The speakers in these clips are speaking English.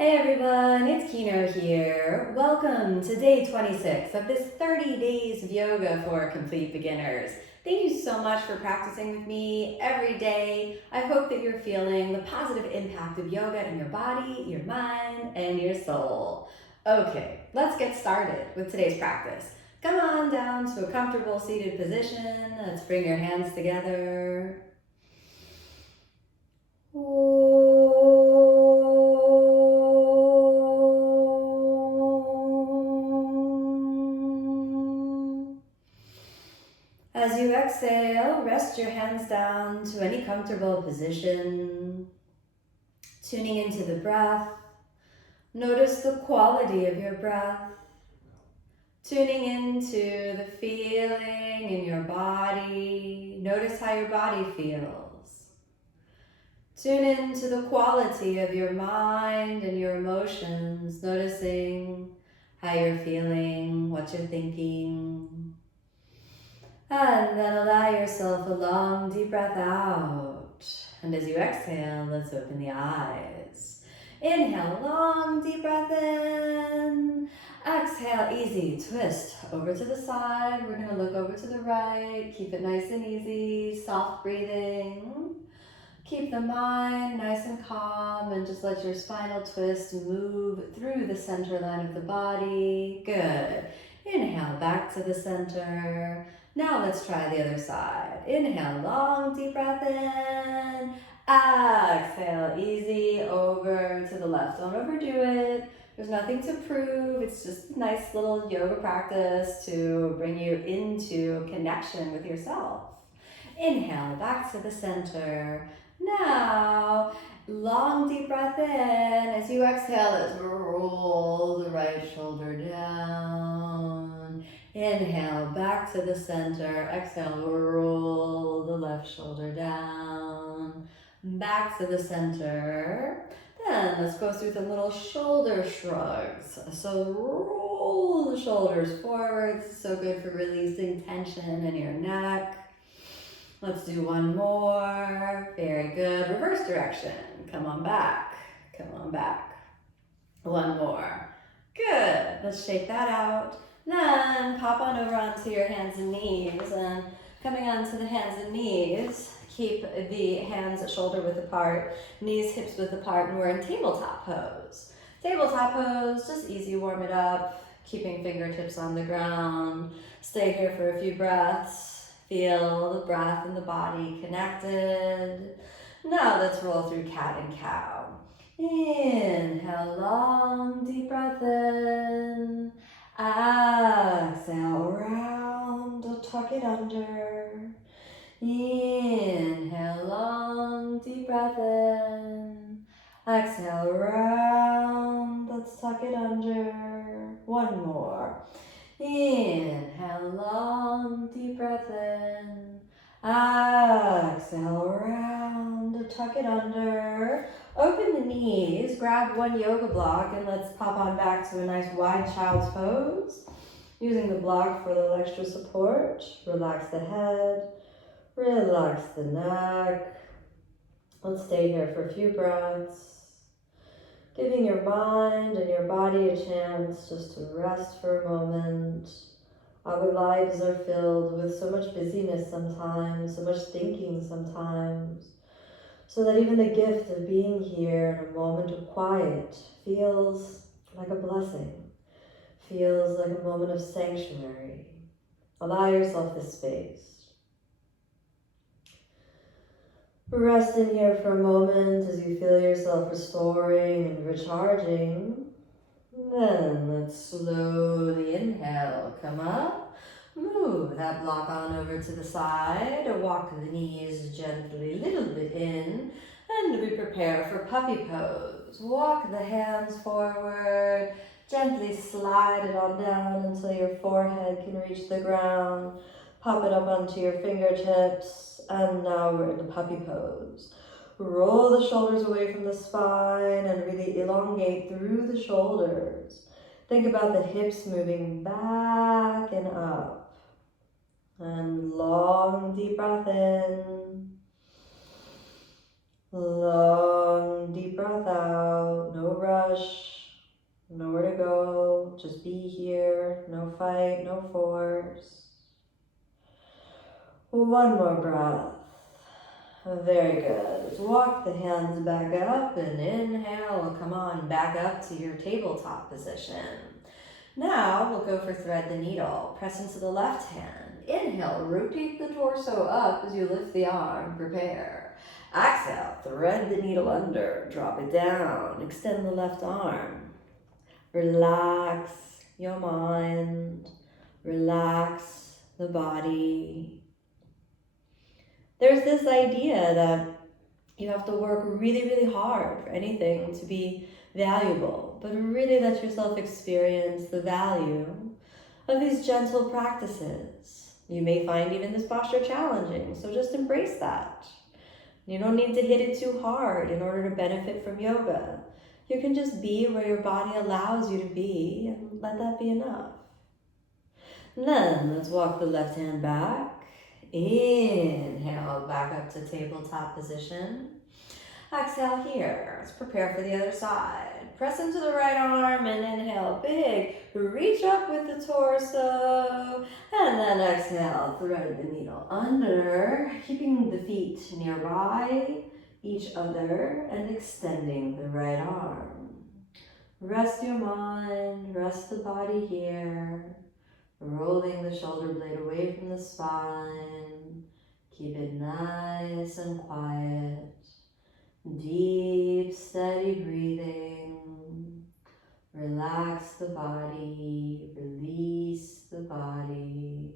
Hey everyone, it's Kino here. Welcome to day 26 of this 30 days of yoga for complete beginners. Thank you so much for practicing with me every day. I hope that you're feeling the positive impact of yoga in your body, your mind, and your soul. Okay, let's get started with today's practice. Come on down to a comfortable seated position. Let's bring your hands together. As you exhale, rest your hands down to any comfortable position, tuning into the breath. Notice the quality of your breath, tuning into the feeling in your body. Notice how your body feels. Tune into the quality of your mind and your emotions, noticing how you're feeling, what you're thinking. And then allow yourself a long, deep breath out. And as you exhale, let's open the eyes. Inhale, long, deep breath in. Exhale, easy, twist over to the side. We're gonna look over to the right. Keep it nice and easy, soft breathing. Keep the mind nice and calm and just let your spinal twist move through the center line of the body. Good. Inhale, back to the center. Now let's try the other side. Inhale, long, deep breath in. Exhale, easy, over to the left. Don't overdo it. There's nothing to prove. It's just a nice little yoga practice to bring you into connection with yourself. Inhale, back to the center. Now, long deep breath in. As you exhale, let's roll the right shoulder down. Inhale, back to the center. Exhale, roll the left shoulder down. Back to the center. Then let's go through the little shoulder shrugs. So roll the shoulders forward. So good for releasing tension in your neck. Let's do one more. Very good. Reverse direction. Come on back. Come on back. One more. Good. Let's shake that out. Then pop on over onto your hands and knees. And coming onto the hands and knees, keep the hands shoulder width apart, knees hips width apart, and we're in tabletop pose. Tabletop pose, just easy warm it up, keeping fingertips on the ground. Stay here for a few breaths. Feel the breath and the body connected. Now let's roll through cat and cow. Inhale, long, deep breath in. Exhale, round, tuck it under. Inhale, long, deep breath in. Exhale, round, let's tuck it under. One more. Inhale, long, deep breath in. Exhale, round, tuck it under. Open the knees, grab one yoga block, and let's pop on back to a nice wide child's pose. Using the block for a little extra support. Relax the head, relax the neck. Let's stay here for a few breaths. Giving your mind and your body a chance just to rest for a moment. Our lives are filled with so much busyness sometimes, so much thinking sometimes, so that even the gift of being here in a moment of quiet feels like a blessing, feels like a moment of sanctuary. Allow yourself this space. Rest in here for a moment as you feel yourself restoring and recharging. Then let's slowly inhale, come up, move that block on over to the side, walk the knees gently, a little bit in, and we prepare for puppy pose. Walk the hands forward, gently slide it on down until your forehead can reach the ground. Pop it up onto your fingertips, and now we're in the puppy pose. Roll the shoulders away from the spine and really elongate through the shoulders. Think about the hips moving back and up. And long, deep breath in. Long, deep breath out. No rush. rush, nowhere to go, just be here, no fight, no force. One more breath. Very good. Let's walk the hands back up and inhale. Come on, back up to your tabletop position. Now we'll go for thread the needle. Press into the left hand. Inhale, rotate the torso up as you lift the arm. Prepare. Exhale, thread the needle under. Drop it down. Extend the left arm. Relax your mind. Relax the body. There's this idea that you have to work really, really hard for anything to be valuable, but really let yourself experience the value of these gentle practices. You may find even this posture challenging, so just embrace that. You don't need to hit it too hard in order to benefit from yoga. You can just be where your body allows you to be and let that be enough. And then let's walk the left hand back. Inhale, back up to tabletop position. Exhale here. Let's prepare for the other side. Press into the right arm and inhale big. Reach up with the torso. And then exhale, thread the needle under, keeping the feet nearby each other and extending the right arm. Rest your mind, rest the body here. Rolling the shoulder blade away from the spine. Keep it nice and quiet. Deep, steady breathing. Relax the body. Release the body.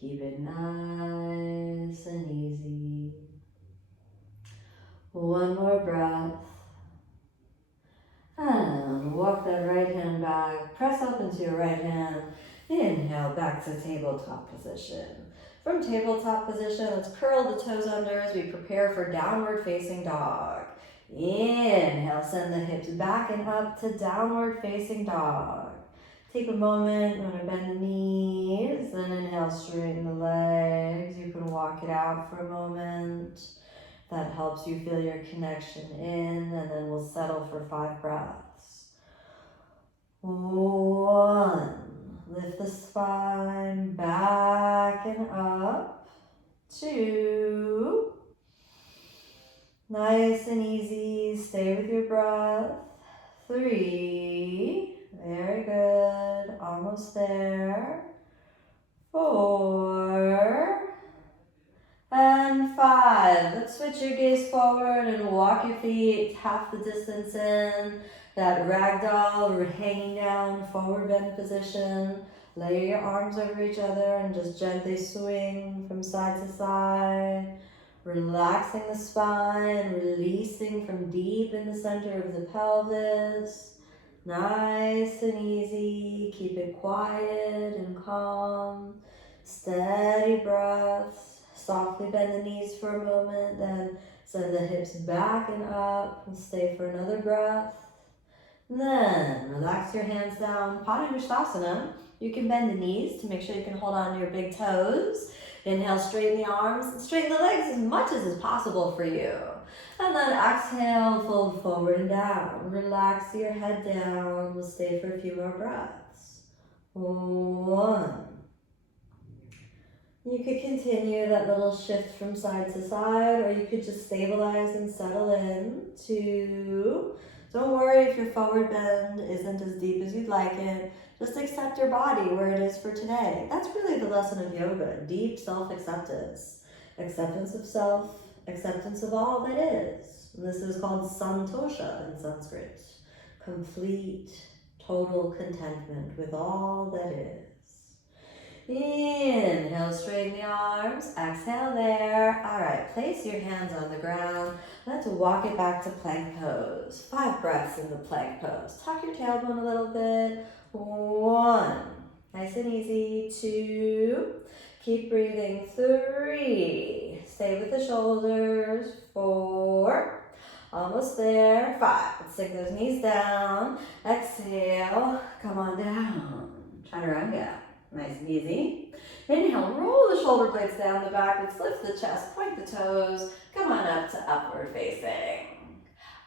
Keep it nice and easy. One more breath. And walk that right hand back. Press up into your right hand. Inhale, back to tabletop position. From tabletop position, let's curl the toes under as we prepare for downward facing dog. Inhale, send the hips back and up to downward facing dog. Take a moment, you want to bend the knees, then inhale, straighten the legs. You can walk it out for a moment. That helps you feel your connection in, and then we'll settle for 5 breaths. 1. Lift the spine back and up. 2. Nice and easy. Stay with your breath. 3. Very good. Almost there. 4. And 5. Let's switch your gaze forward and walk your feet half the distance in. That ragdoll, hanging down, forward bend position. Lay your arms over each other and just gently swing from side to side. Relaxing the spine, releasing from deep in the center of the pelvis. Nice and easy. Keep it quiet and calm. Steady breaths. Softly bend the knees for a moment, then send the hips back and up and stay for another breath. Then relax your hands down, Padangusthasana. You can bend the knees to make sure you can hold on to your big toes. Inhale, straighten the arms, and straighten the legs as much as is possible for you. And then exhale, fold forward and down. Relax your head down. We'll stay for a few more breaths. 1. You could continue that little shift from side to side, or you could just stabilize and settle in. 2. Don't worry if your forward bend isn't as deep as you'd like it. Just accept your body where it is for today. That's really the lesson of yoga, deep self-acceptance. Acceptance of self, acceptance of all that is. And this is called santosha in Sanskrit. Complete, total contentment with all that is. Inhale, straighten the arms. Exhale there. All right, place your hands on the ground. Let's walk it back to plank pose. 5 breaths in the plank pose. Tuck your tailbone a little bit. 1. Nice and easy. 2. Keep breathing. 3. Stay with the shoulders. 4. Almost there. 5. Let's sink those knees down. Exhale. Come on down. Chaturanga. Nice and easy. Inhale, roll the shoulder blades down the back. Let's lift the chest, point the toes. Come on up to upward facing.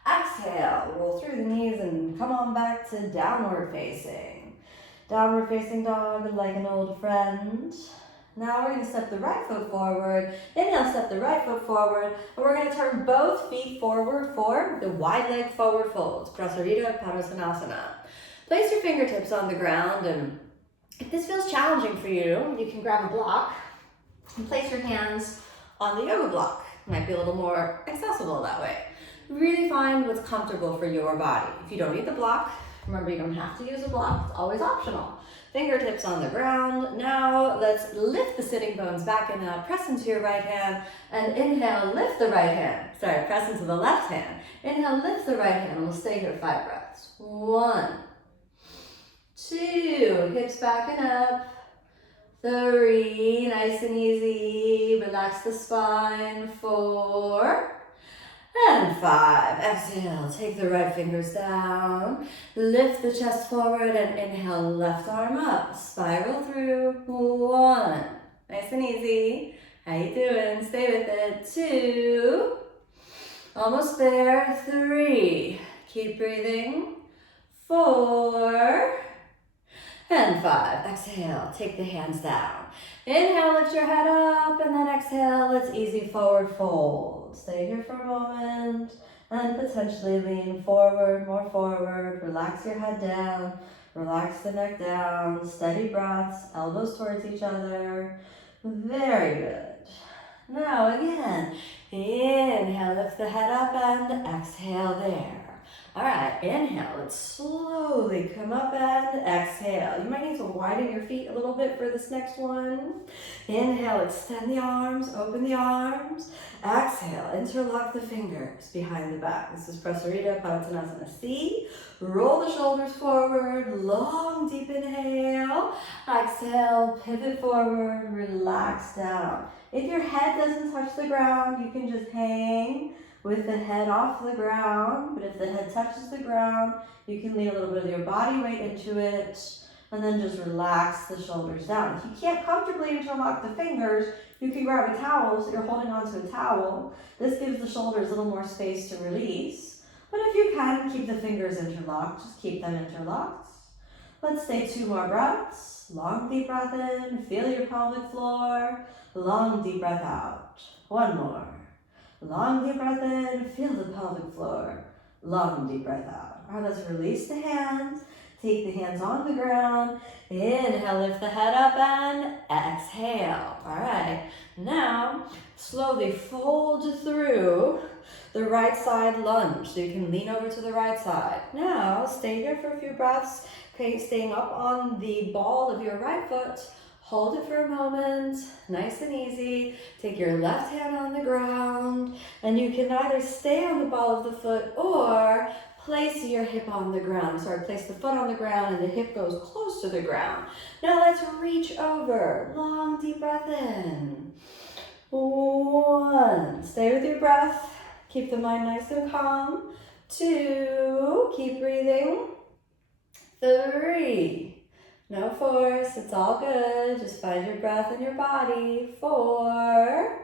Exhale, roll through the knees and come on back to downward facing. Downward facing dog like an old friend. Now we're going to step the right foot forward. Inhale, step the right foot forward. And we're going to turn both feet forward for the wide leg forward fold. Prasarita Padasana. Place your fingertips on the ground, and if this feels challenging for you, you can grab a block and place your hands on the yoga block. It might be a little more accessible that way. Really find what's comfortable for your body. If you don't need the block, remember you don't have to use a block, it's always optional. Fingertips on the ground. Now let's lift the sitting bones back and out. Press into your right hand and inhale, lift the right hand. Sorry, press into the left hand. Inhale, lift the right hand. We'll stay here 5 breaths. 1, 2, hips back and up. 3, nice and easy. Relax the spine. 4. And 5, exhale, take the right fingers down, lift the chest forward and inhale, left arm up, spiral through, 1, nice and easy, how you doing, stay with it, 2, almost there, 3, keep breathing, 4, and 5, exhale, take the hands down. Inhale, lift your head up, and then exhale, let's easy forward fold. Stay here for a moment, and potentially lean forward, more forward. Relax your head down, relax the neck down. Steady breaths, elbows towards each other. Very good. Now again, inhale, lift the head up, and exhale there. All right, inhale, let's slowly come up and exhale. You might need to widen your feet a little bit for this next one. Inhale, extend the arms, open the arms. Exhale, interlock the fingers behind the back. This is Prasarita Padasana C. Roll the shoulders forward, long deep inhale. Exhale, pivot forward, relax down. If your head doesn't touch the ground, you can just hang with the head off the ground, but if the head touches the ground, you can lean a little bit of your body weight into it, and then just relax the shoulders down. If you can't comfortably interlock the fingers, you can grab a towel, so you're holding onto a towel. This gives the shoulders a little more space to release, but if you can, keep the fingers interlocked, just keep them interlocked. Let's stay 2 more breaths. Long deep breath in, feel your pelvic floor. Long deep breath out. 1 more. Long deep breath in, feel the pelvic floor. Long deep breath out. All right, let's release the hands. Take the hands on the ground. Inhale, lift the head up and exhale. All right, now slowly fold through the right side lunge. So you can lean over to the right side. Now stay here for a few breaths. Okay, staying up on the ball of your right foot. Hold it for a moment, nice and easy. Take your left hand on the ground, and you can either stay on the ball of the foot or place your hip on the ground. Place the foot on the ground and the hip goes close to the ground. Now let's reach over. Long, deep breath in. 1, stay with your breath. Keep the mind nice and calm. 2, keep breathing. 3, no force, it's all good. Just find your breath in your body. 4,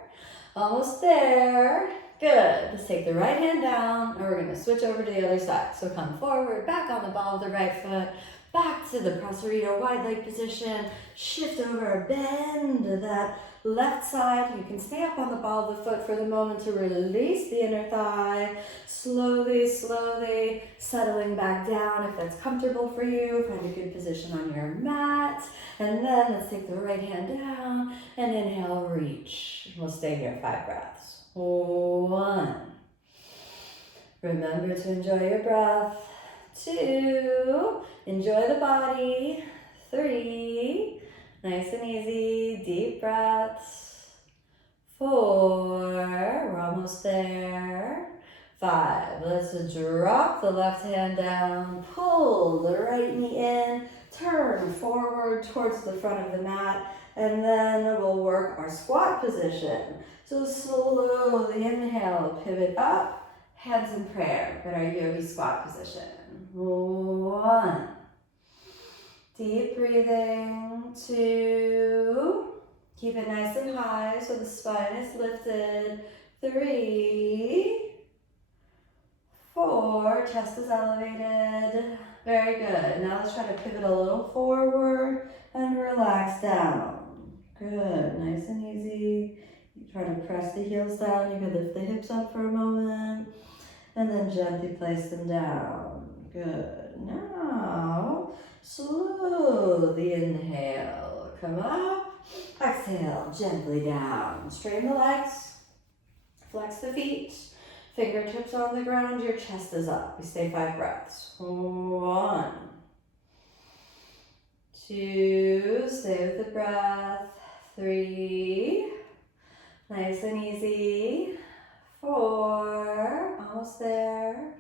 almost there. Good. Let's take the right hand down and we're going to switch over to the other side. So come forward, back on the ball of the right foot, back to the Prasarita wide leg position. Shift over, bend that left side. You can stay up on the ball of the foot for the moment to release the inner thigh. Slowly, slowly settling back down if that's comfortable for you. Find a good position on your mat. And then let's take the right hand down and inhale, reach. We'll stay here 5 breaths. 1. Remember to enjoy your breath. 2. Enjoy the body. 3. Nice and easy, deep breaths. 4, we're almost there. 5, let's drop the left hand down, pull the right knee in, turn forward towards the front of the mat, and then we'll work our squat position. So slowly inhale, pivot up, hands in prayer, but our yogi squat position. 1. Deep breathing. 2. Keep it nice and high so the spine is lifted. 3. 4, chest is elevated. Very good. Now let's try to pivot a little forward and relax down. Good, nice and easy. You try to press the heels down. You can lift the hips up for a moment and then gently place them down. Good. Now, slowly inhale. Come up. Exhale, gently down. Straighten the legs. Flex the feet. Fingertips on the ground. Your chest is up. We stay 5 breaths. 1, 2, stay with the breath. 3, nice and easy. 4, almost there.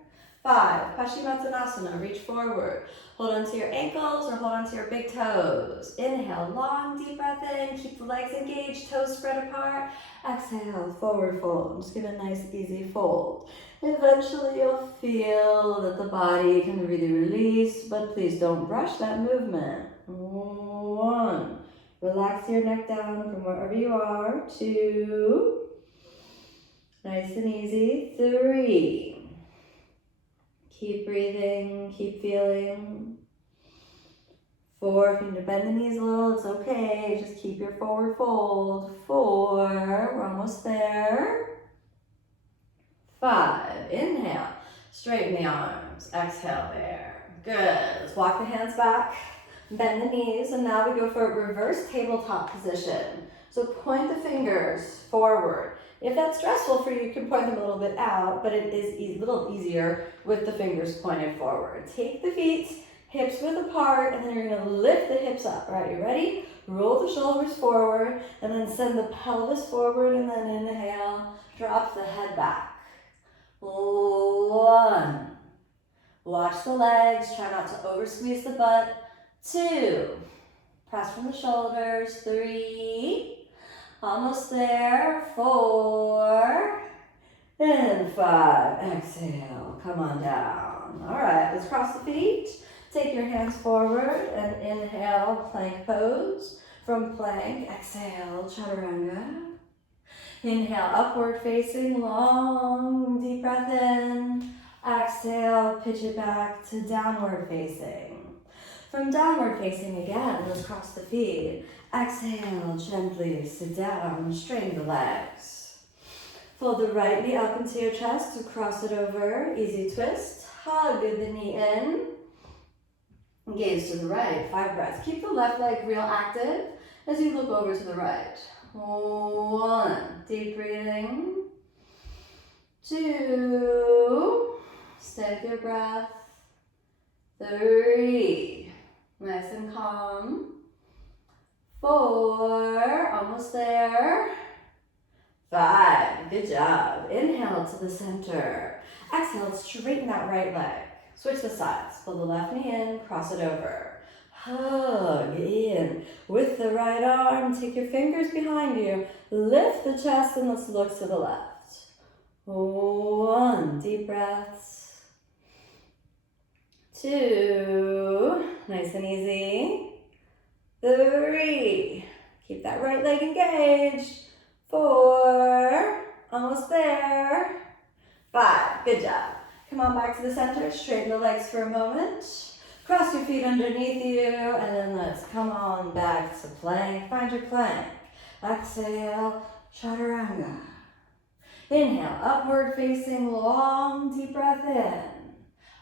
5, Paschimottanasana, reach forward. Hold onto your ankles or hold onto your big toes. Inhale, long, deep breath in. Keep the legs engaged, toes spread apart. Exhale, forward fold. Just give it a nice, easy fold. Eventually, you'll feel that the body can really release, but please don't rush that movement. 1, relax your neck down from wherever you are. 2, nice and easy. 3, keep breathing, keep feeling. 4, if you need to bend the knees a little, it's okay. Just keep your forward fold. 4, we're almost there. 5, inhale, straighten the arms. Exhale there. Good. Let's walk the hands back, bend the knees, and now we go for a reverse tabletop position. So point the fingers forward. If that's stressful for you, you can point them a little bit out, but it is a little easier with the fingers pointed forward. Take the feet, hips width apart, and then you're gonna lift the hips up. All right, you ready? Roll the shoulders forward, and then send the pelvis forward, and then inhale, drop the head back. 1, watch the legs, try not to over squeeze the butt. 2, press from the shoulders. 3, almost there. 4, and 5, exhale, come on down. All right, let's cross the feet. Take your hands forward and inhale, plank pose. From plank, exhale, chaturanga. Inhale, upward facing, long, deep breath in. Exhale, pitch it back to downward facing. From downward facing again, let's cross the feet. Exhale, gently sit down, straighten the legs. Fold the right knee up into your chest to cross it over. Easy twist. Hug the knee in. Gaze to the right. 5 breaths. Keep the left leg real active as you look over to the right. 1, deep breathing. 2, stay with your breath. 3, nice and calm. 4, almost there. 5, good job. Inhale to the center. Exhale, straighten that right leg. Switch the sides. Pull the left knee in, cross it over. Hug in with the right arm. Take your fingers behind you. Lift the chest and let's look to the left. 1, deep breaths. 2, nice and easy. 3, keep that right leg engaged. 4, almost there. 5, good job. Come on back to the center, straighten the legs for a moment. Cross your feet underneath you, and then let's come on back to plank. Find your plank. Exhale, chaturanga. Inhale, upward facing, long, deep breath in.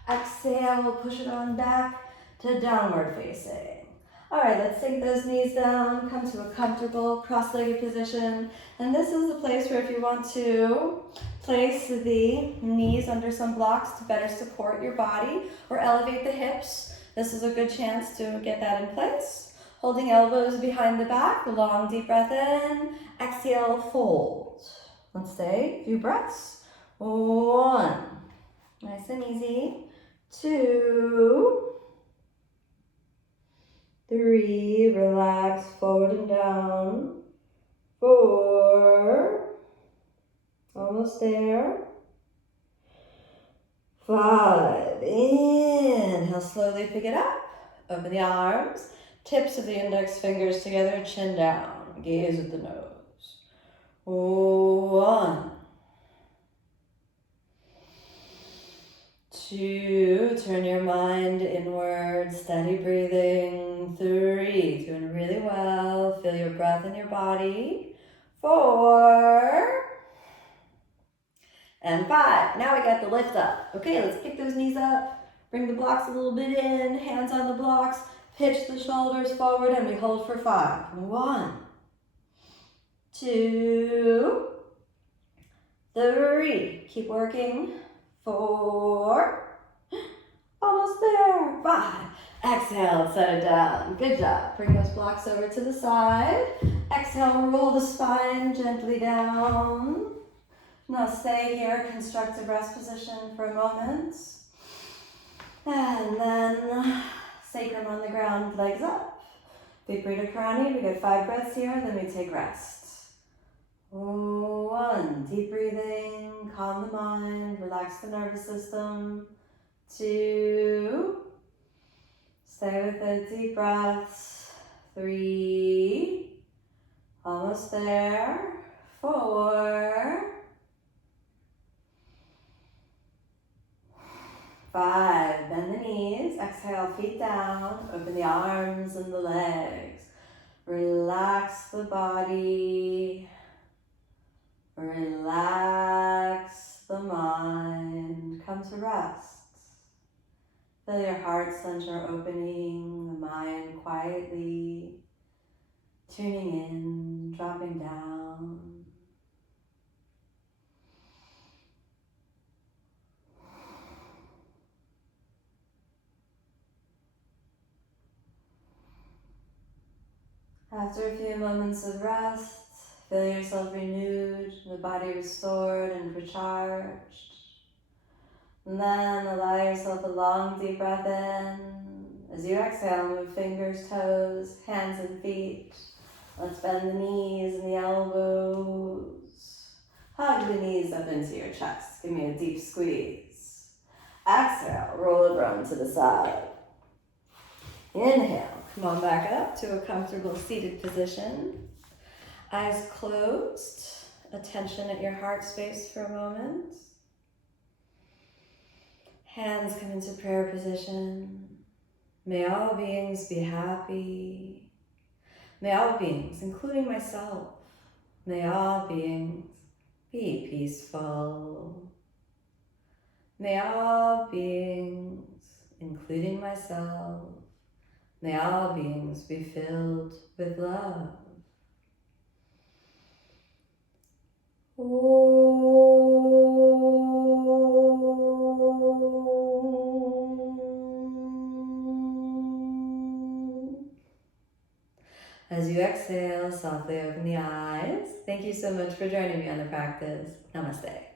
Exhale, push it on back to downward facing. All right, let's sink those knees down, come to a comfortable cross-legged position. And this is the place where if you want to place the knees under some blocks to better support your body or elevate the hips, this is a good chance to get that in place. Holding elbows behind the back, long deep breath in, exhale, fold. Let's stay, few breaths. 1, nice and easy. 2, 3, relax, forward and down. 4, almost there. 5, inhale, slowly pick it up. Open the arms, tips of the index fingers together, chin down. Gaze at the nose. 1, 2, turn your mind inward, steady breathing. 3, doing really well. Feel your breath in your body. 4, and 5. Now we got the lift up. Okay, let's pick those knees up. Bring the blocks a little bit in, hands on the blocks. Pitch the shoulders forward and we hold for 5. 1, 2, 3. Keep working. 4. Almost there. 5. Exhale, set it down. Good job. Bring those blocks over to the side. Exhale, roll the spine gently down. Now stay here, constructive rest position for a moment. And then sacrum on the ground, legs up. Viparita Karani, we get 5 breaths here, then we take rest. 1, deep breathing, calm the mind, relax the nervous system. 2, stay with it, deep breaths. 3, almost there. 4, 5, bend the knees, exhale, feet down, open the arms and the legs. Relax the body, relax the mind, come to rest. Feel your heart center opening, the mind quietly tuning in, dropping down. After a few moments of rest, feel yourself renewed, the body restored and recharged. And then allow yourself a long, deep breath in. As you exhale, move fingers, toes, hands and feet. Let's bend the knees and the elbows. Hug the knees up into your chest. Give me a deep squeeze. Exhale, roll over onto the side. Inhale, come on back up to a comfortable seated position. Eyes closed, attention at your heart space for a moment. Hands come into prayer position. May all beings be happy. May all beings, including myself, may all beings be peaceful. May all beings, including myself, may all beings be filled with love. As you exhale, softly open the eyes. Thank you so much for joining me on the practice. Namaste.